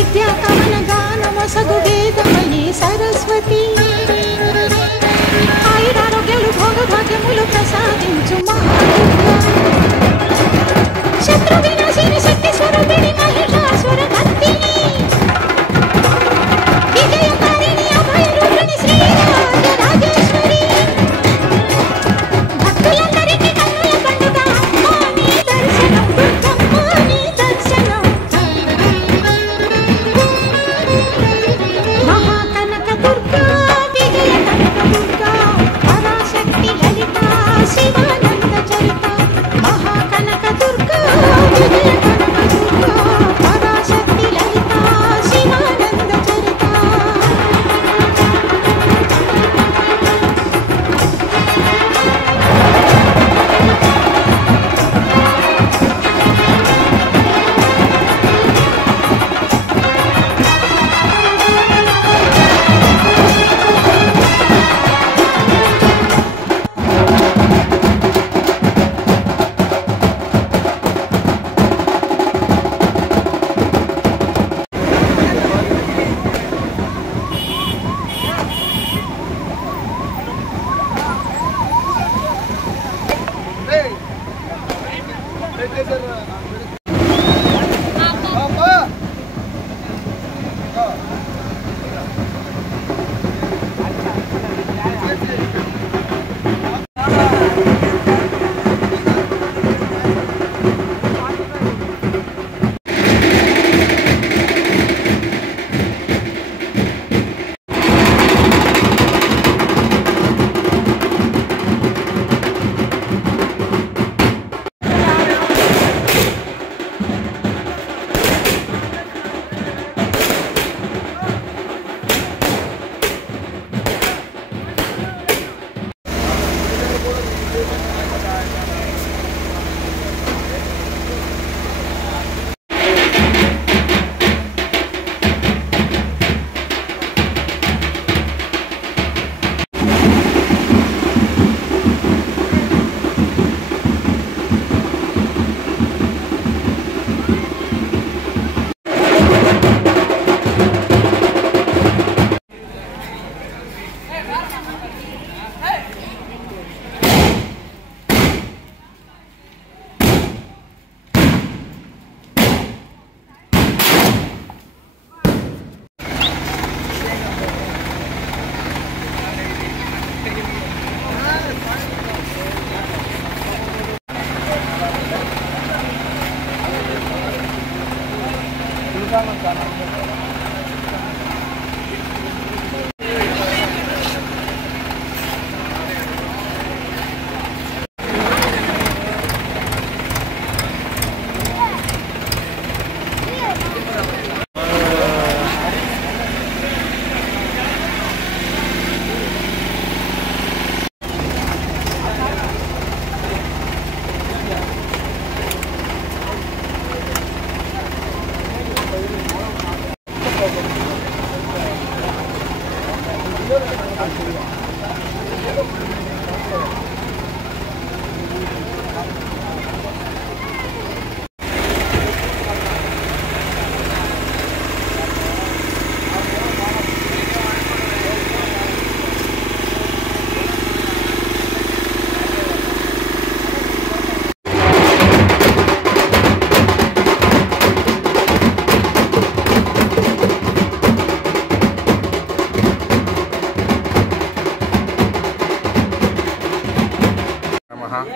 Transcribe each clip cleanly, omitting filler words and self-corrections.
విద్యా కవన గానమొసగు వేదమయీ సరస్వతి ఆయురారోగ్యాలు భోగభాగ్యములు ప్రసాదించు మహాదుర్గా శత్రు వినాశిని శక్తి స్వరూపిణి మహిషాసుర మర్దిని విజయకారిణి అభయరూపిణి శ్రీరాజరాజేశ్వరి భక్తులందరికీ కన్నుల పండుగ అమ్మా నీ దర్శనం దుర్గమ్మ నీ దర్శనం మహాకనక దుర్గా విజయ కనక దుర్గా పరాశక్తి లలిత శివానంద చరిత మహాకనక దుర్గా విజయ కనక దుర్గా పరాశక్తి లలిత శివానంద చరిత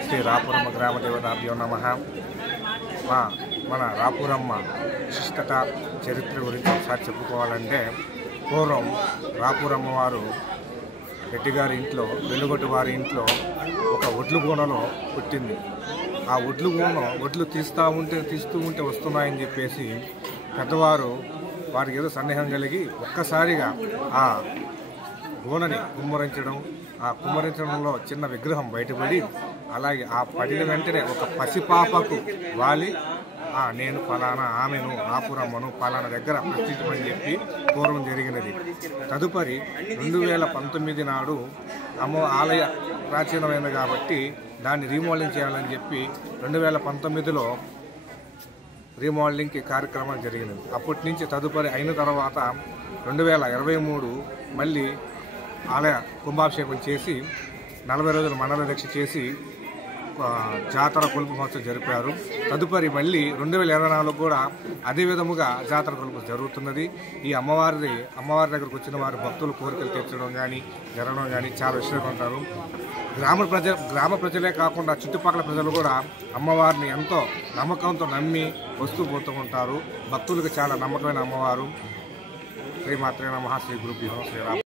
శ్రీ రాపురమ్మ గ్రామ దేవతాభ్యో నమః. మన రాపురమ్మ విశిష్టత చరిత్ర గురించి ఒకసారి చెప్పుకోవాలంటే, పూర్వం రాపురమ్మ వారు రెడ్డి గారి ఇంట్లో, వెలుగొట్టు వారి ఇంట్లో ఒక ఒడ్లు గూనలో పుట్టింది. ఆ ఒడ్లు గూన ఒడ్లు తీస్తూ ఉంటే వస్తున్నాయని చెప్పేసి పెద్దవారు వారికి ఏదో సందేహం కలిగి ఒక్కసారిగా ఆ గూనని కుమ్మరించడం, ఆ కుమ్మరించడంలో చిన్న విగ్రహం బయటపడి, అలాగే ఆ పడిన వెంటనే ఒక పసిపాపకు వాలి నేను ఫలానా ఆమెను రాపురమ్మను ఫలానా దగ్గర ప్రతిష్ఠించమని చెప్పి పూర్వం జరిగినది. తదుపరి 2019 నాడు ఆలయ ప్రాచీనమైనది కాబట్టి దాన్ని రీమోడలింగ్ చేయాలని చెప్పి 2019లో రీమోడలింగ్కి కార్యక్రమం జరిగినది. అప్పటి నుంచి తదుపరి అయిన తర్వాత 2023 మళ్ళీ ఆలయ కుంభాభిషేకం చేసి 40 రోజులు మండల దీక్ష చేసి జాతర కొలుపు మహోత్సవం జరిపారు. తదుపరి మళ్ళీ 2024 కూడా అదే విధముగా జాతర కొలుపు జరుగుతున్నది. ఈ అమ్మవారి దగ్గరకు వచ్చిన వారి భక్తులు కోరికలు తీర్చడం కానీ జరగడం కానీ చాలా విషయంగా ఉంటారు. గ్రామ ప్రజలే కాకుండా చుట్టుపక్కల ప్రజలు కూడా అమ్మవారిని ఎంతో నమ్మకంతో నమ్మి వస్తూ పోతూ ఉంటారు. భక్తులకు చాలా నమ్మకమైన అమ్మవారు. శ్రీమాత్రే నమః. శ్రీ గురుభ్యో శ్రీరామ్.